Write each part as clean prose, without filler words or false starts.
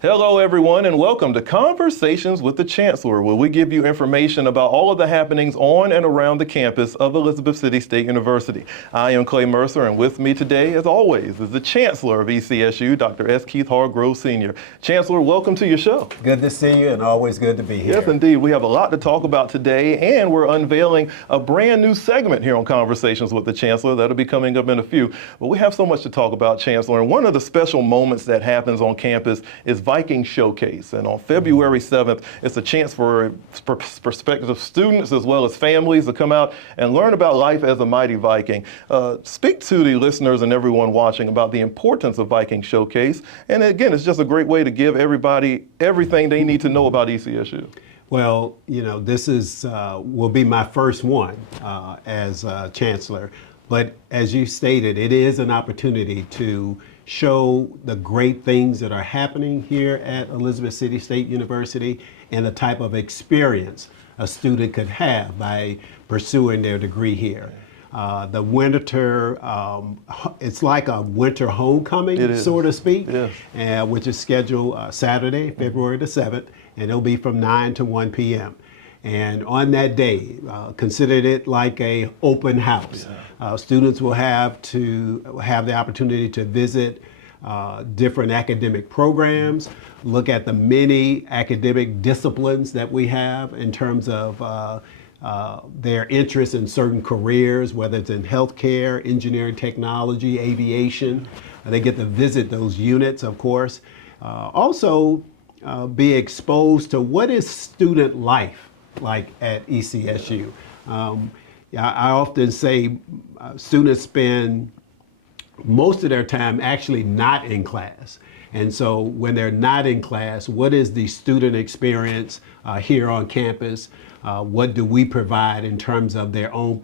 Hello, everyone, and welcome to Conversations with the Chancellor, where we give you information about all of the happenings on and around the campus of Elizabeth City State University. I am Clay Mercer, and with me today, as always, is the Chancellor of ECSU, Dr. S. Keith Hargrove, Sr. Chancellor, welcome to your show. Good to see you, and always good to be here. Yes, indeed. We have a lot to talk about today, and we're unveiling a brand new segment here on Conversations with the Chancellor. That'll be coming up in a few. But we have so much to talk about, Chancellor, and one of the special moments that happens on campus is Viking Showcase. And on February 7th, it's a chance for prospective students as well as families to come out and learn about life as a mighty Viking. Speak to the listeners and everyone watching about the importance of Viking Showcase. And again, it's just a great way to give everybody everything they need to know about ECSU. Well, you know, this is will be my first one as Chancellor. But as you stated, it is an opportunity to show the great things that are happening here at Elizabeth City State University and the type of experience a student could have by pursuing their degree here. The winter, it's like a winter homecoming, so to speak, which is scheduled Saturday, February the 7th, and it'll be from 9 to 1 p.m. And on that day, consider it like a open house. Students will have the opportunity to visit different academic programs, look at the many academic disciplines that we have in terms of their interest in certain careers, whether it's in healthcare, engineering, technology, aviation. They get to visit those units, of course. Also, be exposed to what is student life like at ECSU. I often say students spend most of their time actually not in class. And so when they're not in class, what is the student experience here on campus? What do we provide in terms of their own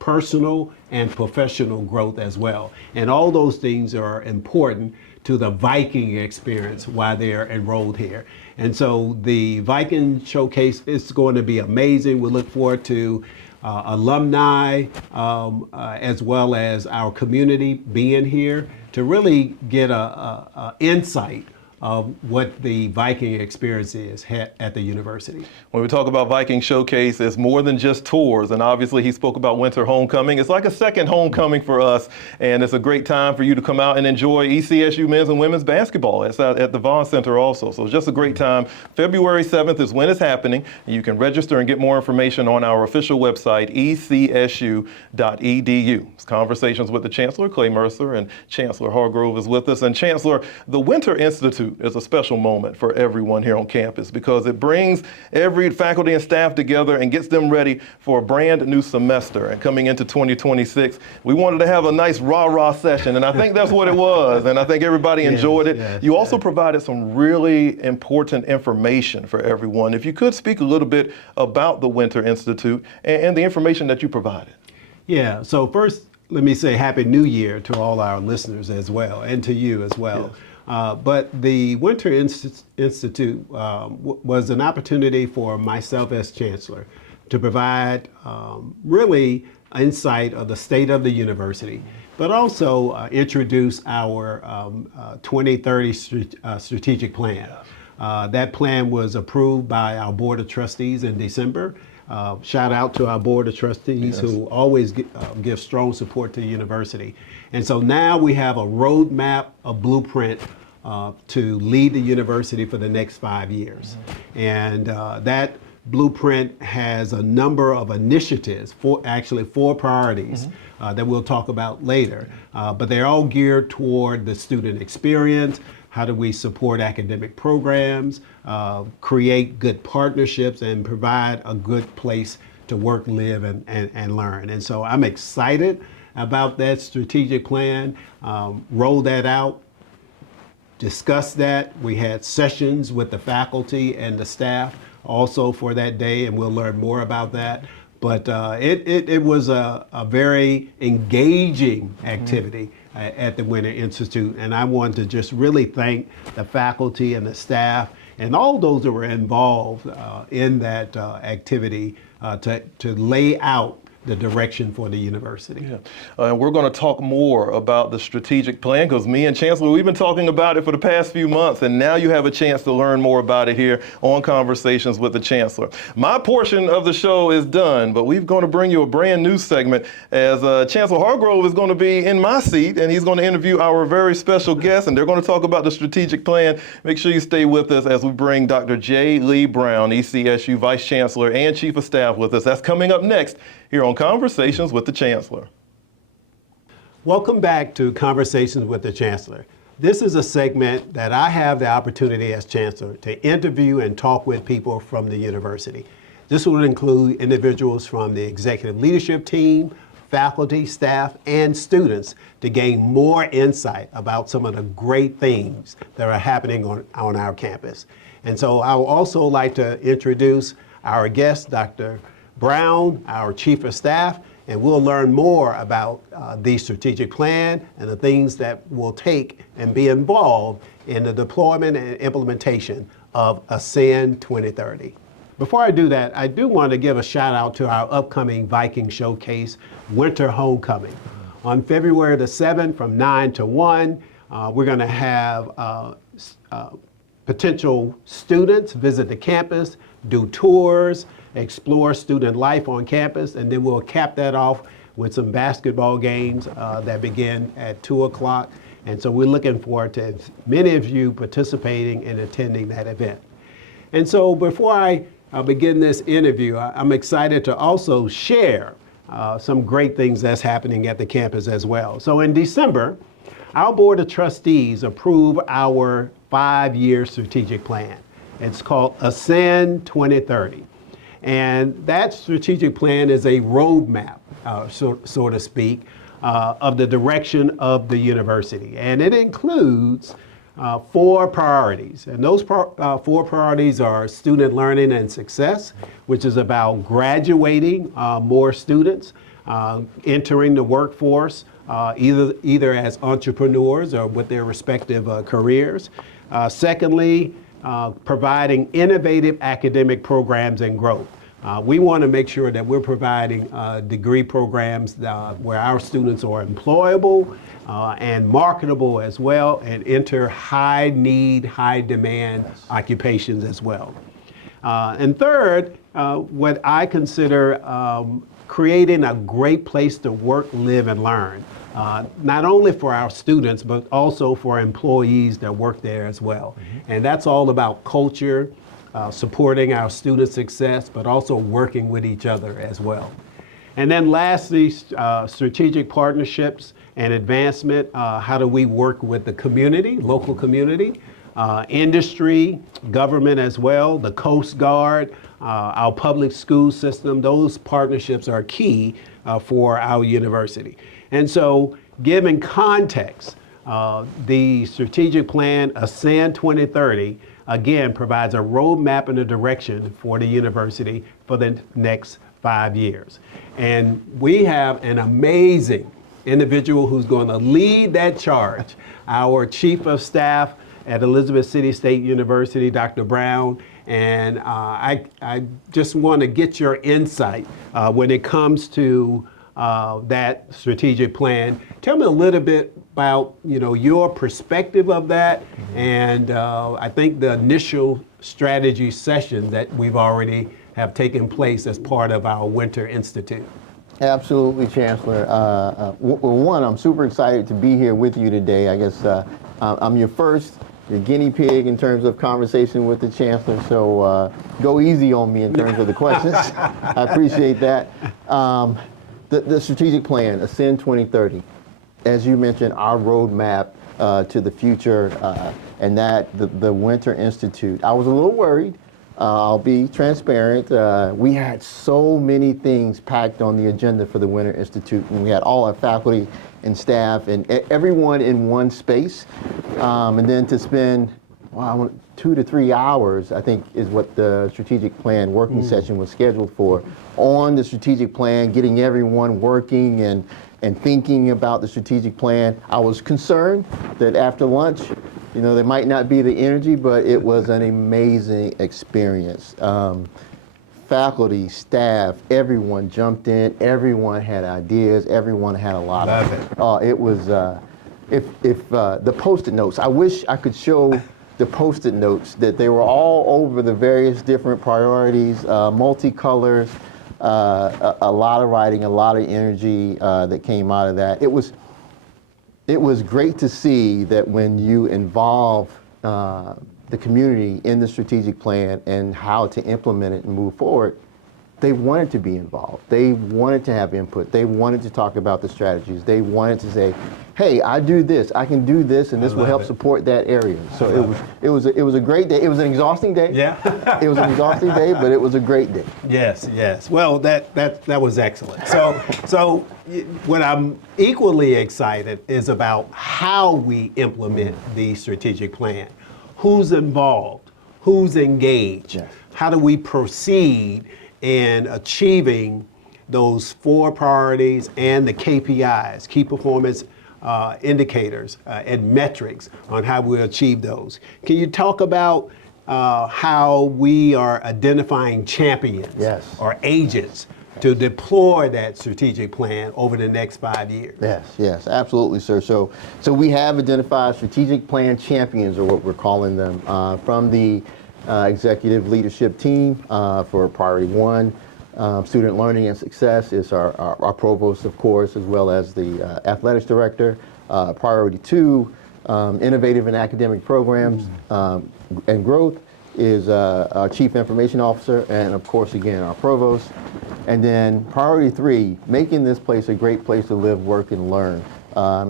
personal and professional growth as well? And all those things are important to the Viking experience while they're enrolled here. And so the Viking Showcase is going to be amazing. We look forward to alumni as well as our community being here to really get a insight of what the Viking experience is at the university. When we talk about Viking Showcase, it's more than just tours. And obviously he spoke about winter homecoming. It's like a second homecoming for us. And it's a great time for you to come out and enjoy ECSU men's and women's basketball. It's at the Vaughn Center also. So it's just a great time. February 7th is when it's happening. You can register and get more information on our official website, ecsu.edu. It's Conversations with the Chancellor, Clay Mercer, and Chancellor Hargrove is with us. And Chancellor, the Winter Institute is a special moment for everyone here on campus because it brings every faculty and staff together and gets them ready for a brand new semester. And coming into 2026, we wanted to have a nice rah-rah session, and I think that's what it was, and I think everybody enjoyed it. Yes, you also provided some really important information for everyone. If you could speak a little bit about the Winter Institute and the information that you provided. Yeah, so first, let me say Happy New Year to all our listeners as well, and to you as well. Yes. But the Winter Institute was an opportunity for myself as Chancellor to provide really insight of the state of the university, but also introduce our 2030 strategic plan. That plan was approved by our Board of Trustees in December. Shout out to our Board of Trustees who always give strong support to the university. And so now we have a roadmap, a blueprint to lead the university for the next 5 years. And that blueprint has a number of initiatives, four priorities that we'll talk about later. But they're all geared toward the student experience. How do we support academic programs, create good partnerships, and provide a good place to work, live, and learn. And so I'm excited about that strategic plan, roll that out, discuss that. We had sessions with the faculty and the staff also for that day, and we'll learn more about that. But it was a very engaging activity at the Winter Institute, and I want to just really thank the faculty and the staff and all those that were involved in that activity to lay out the direction for the university. Yeah. And we're going to talk more about the strategic plan because me and Chancellor, we've been talking about it for the past few months, and now you have a chance to learn more about it here on Conversations with the Chancellor. My portion of the show is done, but we're going to bring you a brand new segment as Chancellor Hargrove is going to be in my seat, and he's going to interview our very special guest, and they're going to talk about the strategic plan. Make sure you stay with us as we bring Dr. J. Lee Brown, ECSU Vice Chancellor and Chief of Staff with us. That's coming up next here on Conversations with the Chancellor. Welcome back to Conversations with the Chancellor. This is a segment that I have the opportunity as Chancellor to interview and talk with people from the university. This will include individuals from the executive leadership team, faculty, staff, and students to gain more insight about some of the great things that are happening on our campus. And so I would also like to introduce our guest, Dr. Brown, our Chief of Staff, and we'll learn more about the strategic plan and the things that will take and be involved in the deployment and implementation of Ascend 2030. Before I do that, I do want to give a shout out to our upcoming Viking Showcase Winter Homecoming. On February the 7th from 9 to 1, we're going to have potential students visit the campus, do tours, explore student life on campus, and then we'll cap that off with some basketball games that begin at 2 o'clock. And so we're looking forward to many of you participating and attending that event. And so before I begin this interview, I'm excited to also share some great things that's happening at the campus as well. So in December, our Board of Trustees approved our 5-year strategic plan. It's called Ascend 2030. And that strategic plan is a roadmap, so to speak, of the direction of the university. And it includes 4 priorities. And those 4 priorities are student learning and success, which is about graduating more students, entering the workforce, either as entrepreneurs or with their respective careers. Secondly, providing innovative academic programs and growth. We want to make sure that we're providing degree programs where our students are employable and marketable as well, and enter high need, high demand occupations as well. And third, what I consider creating a great place to work, live, and learn. Not only for our students, but also for employees that work there as well. Mm-hmm. And that's all about culture, supporting our student success, but also working with each other as well. And then lastly, strategic partnerships and advancement. How do we work with the community, local community, industry, government as well, the Coast Guard, our public school system. Those partnerships are key for our university. And so, given context, the strategic plan, Ascend 2030, again, provides a roadmap and a direction for the university for the next 5 years. And we have an amazing individual who's going to lead that charge, our Chief of Staff at Elizabeth City State University, Dr. Brown. And I just want to get your insight when it comes to that strategic plan. Tell me a little bit about your perspective of that, and I think the initial strategy session that we've already have taken place as part of our Winter Institute. Absolutely, Chancellor. One, I'm super excited to be here with you today. I guess I'm your guinea pig in terms of conversation with the Chancellor, so go easy on me in terms of the questions. I appreciate that. The strategic plan, Ascend 2030, as you mentioned, our roadmap to the future, and that the Winter Institute. I was a little worried. I'll be transparent. We had so many things packed on the agenda for the Winter Institute, and we had all our faculty and staff and everyone in one space. And then to spend 2 to 3 hours, I think, is what the strategic plan working session was scheduled for, on the strategic plan, getting everyone working and thinking about the strategic plan. I was concerned that after lunch, there might not be the energy, but it was an amazing experience. faculty, staff, everyone jumped in. Everyone had ideas. Everyone had a lot Love of it. It was, if the Post-it notes, I wish I could show the Post-it notes that they were all over the various different priorities, multicolors, a lot of writing, a lot of energy that came out of that. It was great to see that when you involve the community in the strategic plan and how to implement it and move forward, they wanted to be involved. They wanted to have input. They wanted to talk about the strategies. They wanted to say, hey, I do this, I can do this, and this will help support that area. So it was a great day. It was an exhausting day. Yeah. It was an exhausting day, but it was a great day. Yes, yes. Well, that was excellent. So what I'm equally excited is about how we implement the strategic plan. Who's involved? Who's engaged? Yes. How do we proceed in achieving those 4 priorities and the KPIs, key performance indicators and metrics on how we achieve those? Can you talk about how we are identifying champions or agents to deploy that strategic plan over the next 5 years? Yes, absolutely, sir. So we have identified strategic plan champions, or what we're calling them, from the executive leadership team for priority 1. Student learning and success is our provost, of course, as well as the athletics director. Priority 2, innovative and academic programs and growth, is our chief information officer, and of course, again, our provost. And then priority 3, making this place a great place to live, work, and learn,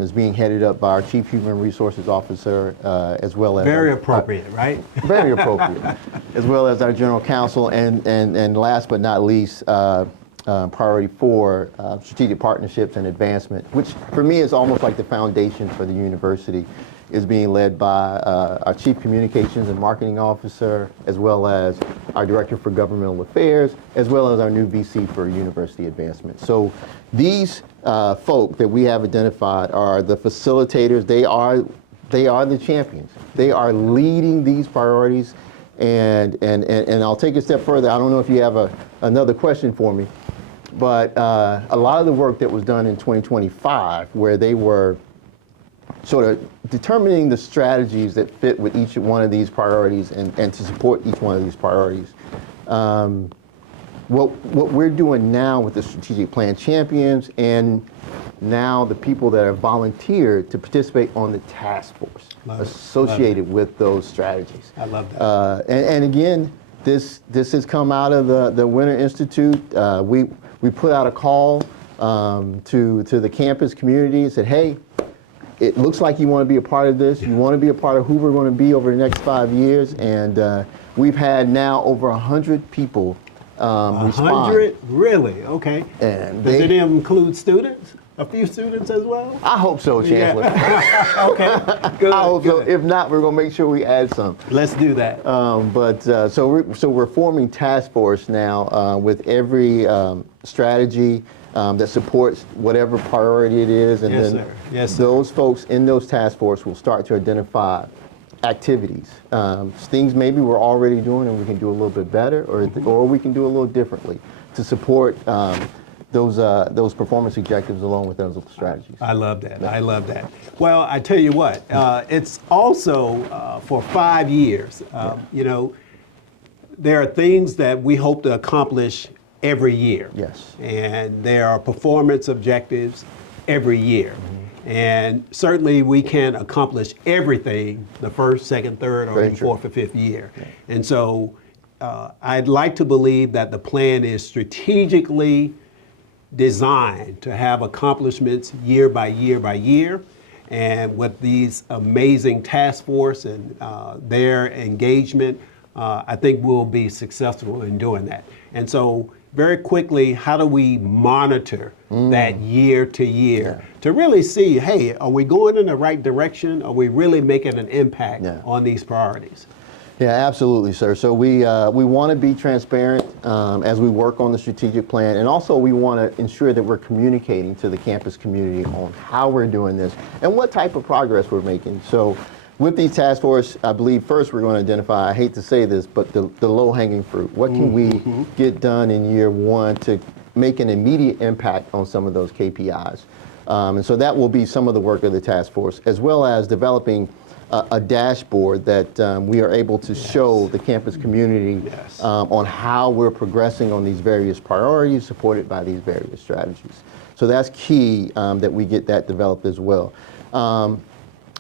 is being headed up by our chief human resources officer, as well as very appropriate, right? Very appropriate, as well as our general counsel, and last but not least, priority 4, strategic partnerships and advancement, which for me is almost like the foundation for the university, is being led by our Chief Communications and Marketing Officer, as well as our Director for Governmental Affairs, as well as our new VC for University Advancement. So these folk that we have identified are the facilitators. They are the champions. They are leading these priorities, and I'll take it a step further. I don't know if you have another question for me, but a lot of the work that was done in 2025, where they were sort of determining the strategies that fit with each one of these priorities and to support each one of these priorities. What we're doing now with the strategic plan champions, and now the people that have volunteered to participate on the task force associated with those strategies. I love that. And again, this has come out of the Winter Institute. We put out a call to the campus community and said, hey, it looks like you want to be a part of this. You want to be a part of who we're going to be over the next 5 years. And we've had now over 100 people respond. 100? Really? Okay. And does it include students? A few students as well? I hope so, Chancellor. Yeah. Okay. Good. I hope so. If not, we're going to make sure we add some. Let's do that. So we're forming task force now with every strategy that supports whatever priority it is, and Yes, then sir. Yes, sir. those folks in those task force will start to identify activities, things maybe we're already doing and we can do a little bit better, or we can do a little differently to support those performance objectives along with those strategies. I love that. I love that. Well, I tell you what, it's also for 5 years. You know, there are things that we hope to accomplish every year. Yes. And there are performance objectives every year. Mm-hmm. And certainly we can't accomplish everything the first, second, third, or even fourth or fifth year. Yeah. And so I'd like to believe that the plan is strategically designed to have accomplishments year by year by year. And with these amazing task force and their engagement, I think we'll be successful in doing that. And so very quickly, how do we monitor that year to year to really see, hey, are we going in the right direction? Are we really making an impact on these priorities? Yeah, absolutely, sir. So we want to be transparent as we work on the strategic plan, and also we want to ensure that we're communicating to the campus community on how we're doing this and what type of progress we're making. So with these task force, I believe first we're going to identify, I hate to say this, but the low-hanging fruit. What can we get done in year one to make an immediate impact on some of those KPIs? And so that will be some of the work of the task force, as well as developing a dashboard that we are able to show the campus community on how we're progressing on these various priorities supported by these various strategies. So that's key that we get that developed as well.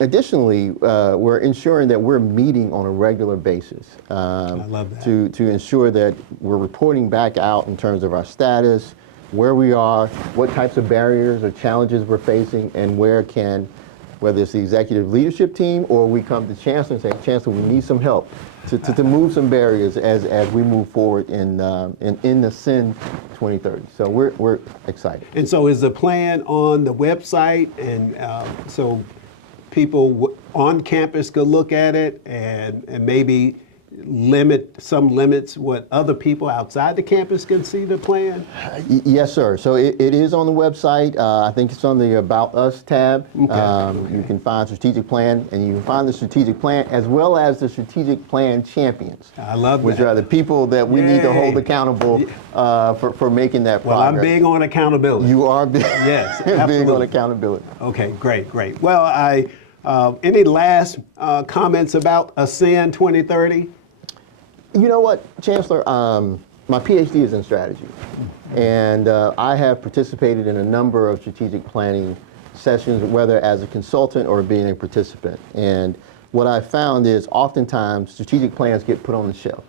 Additionally, we're ensuring that we're meeting on a regular basis I love that. to ensure that we're reporting back out in terms of our status, where we are, what types of barriers or challenges we're facing, and whether it's the executive leadership team or we come to Chancellor and say, Chancellor, we need some help to move some barriers as we move forward in the SIN 2030. So we're excited. And so is the plan on the website, and so people on campus could look at it and maybe limits what other people outside the campus can see the plan? Yes, sir. So it is on the website. I think it's on the About Us tab. Okay. You can find strategic plan, and you can find the strategic plan as well as the strategic plan champions. I love that. Which are the people that we need to hold accountable for making that progress. Well, I'm big on accountability. You are big, Yes, big absolutely. on accountability. Okay, great. Well, any last comments about ASCEND 2030? You know what, Chancellor? My PhD is in strategy, and I have participated in a number of strategic planning sessions, whether as a consultant or being a participant. And what I found is oftentimes strategic plans get put on the shelf,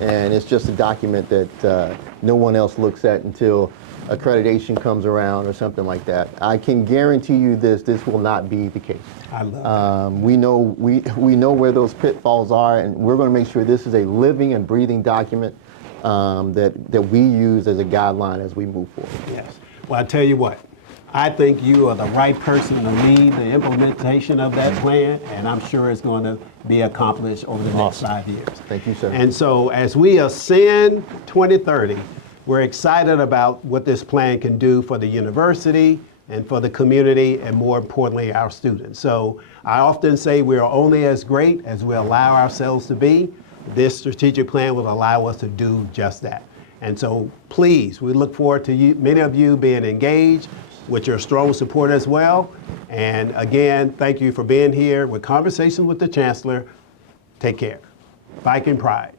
and it's just a document that no one else looks at until accreditation comes around or something like that. I can guarantee you this will not be the case. I love we know where those pitfalls are, and we're going to make sure this is a living and breathing document that we use as a guideline as we move forward. Yes. Well, I tell you what, I think you are the right person to lead the implementation of that plan, and I'm sure it's going to be accomplished over the next 5 years. Thank you, sir. And so as we ascend 2030, we're excited about what this plan can do for the university and for the community, and more importantly, our students. So I often say we are only as great as we allow ourselves to be. This strategic plan will allow us to do just that. And so please, we look forward to many of you being engaged with your strong support as well. And again, thank you for being here with Conversations with the Chancellor. Take care. Viking Pride.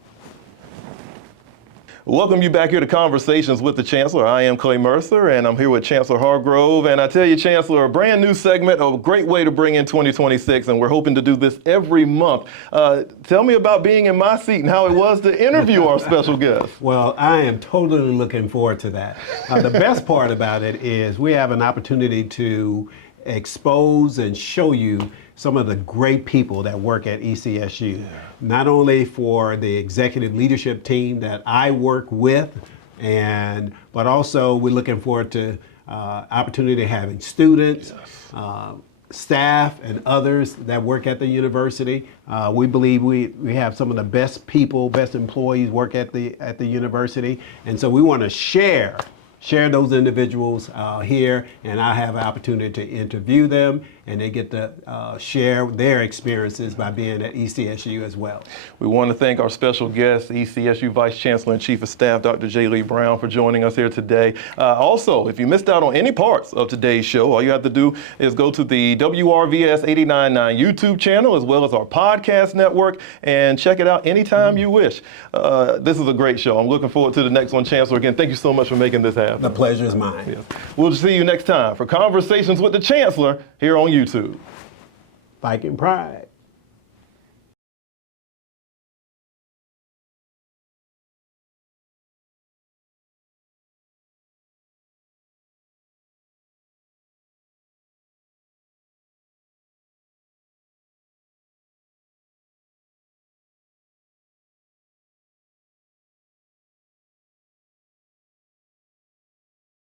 Welcome you back here to Conversations with the Chancellor. I am Clay Mercer, and I'm here with Chancellor Hargrove. And I tell you, Chancellor, a brand new segment, a great way to bring in 2026, and we're hoping to do this every month. Tell me about being in my seat and how it was to interview our special guest. Well, I am totally looking forward to that. The best part about it is we have an opportunity to expose and show you some of the great people that work at ECSU, not only for the executive leadership team that I work with, but also we're looking forward to opportunity having students, staff, and others that work at the university. We believe we have some of the best people, best employees work at the university, and so we want to share those individuals here, and I have an opportunity to interview them, and they get to share their experiences by being at ECSU as well. We want to thank our special guest, ECSU Vice Chancellor and Chief of Staff, Dr. J. Lee Brown, for joining us here today. Also, if you missed out on any parts of today's show, all you have to do is go to the WRVS 89.9 YouTube channel, as well as our podcast network, and check it out anytime you wish. This is a great show. I'm looking forward to the next one. Chancellor, again, thank you so much for making this happen. The pleasure is mine. Yes. We'll see you next time for Conversations with the Chancellor here on YouTube. Viking Pride.